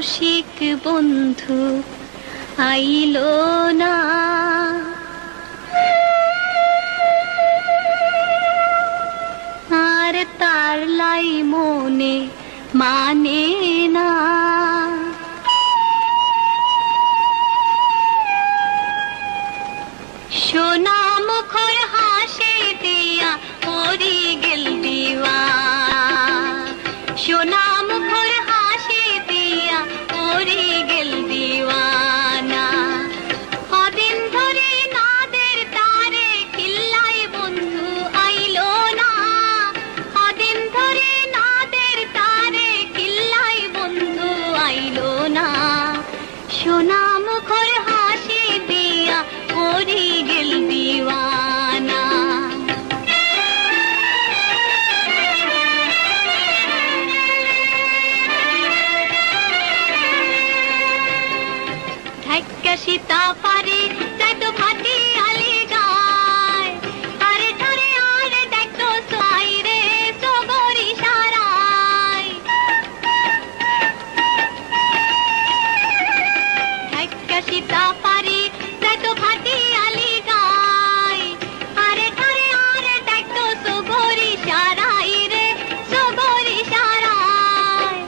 রসিক বন্ধু আইলো না। আর তার লাই মনে মানে না। সোনা মুখর হাসি দিয়া পরি গেল দিওয়া। সোনা মুখর হাসি দিয়া পরি গেল দিওয়ানা। কদিন ধরে নাদের তারে খিল্লাই বন্ধু আইলো না। কদিন ধরে নাদের তারে খিল্লাই বন্ধু আইলো না। সোনা মুখর হাসি দিয়া পরি গেল দিওয়ানা। ঢাকা সীতা পারে যাইতো ভাটি আলি গায়। আরে ধারে আরে দেখতো সোয়াই রে সগরি সারায়। ঢাকা সীতা পারে যাইতো ভাটি আলি গায়। আরে ধারে আরে দেখতো সগরি সারাই রে সগরি সারায়।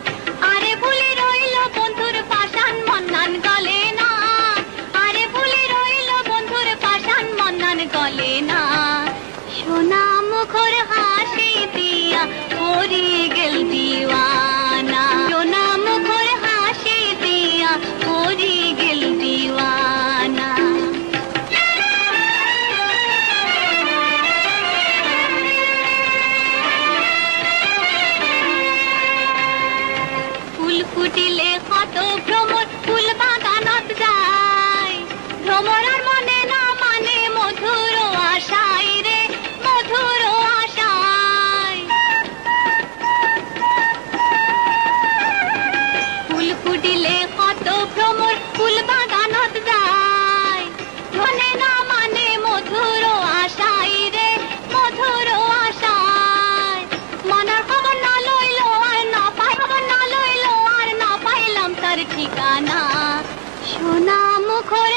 আরে ভুলে রইল বন্ধুর পাশান মন্নান গলে না। আরে ভুলে রইল বন্ধুর পাশান মন্নান গলে না। সোনা মুখর হাসি দিয়া পরি গেল দিওয়ানা। সোনা মুখর হাসি দিয়া পরি গেল দিওয়ানা। ফুল ফুটিলে কত ভ্রমর ফুল বাগানত যায়। ভ্রমরার মনে না মানে মধুর আশায় রে মধুর আশায়। ফুল ফুটিলে কত ভ্রমর ফুল বাগানত যায়। মনে না মানে মধুর আশায় রে মধুর আশায়। মনার খবর না লইল আর না পাই খবর না লইল আর না পাইলাম তার ঠিকানা। সোনা মুখর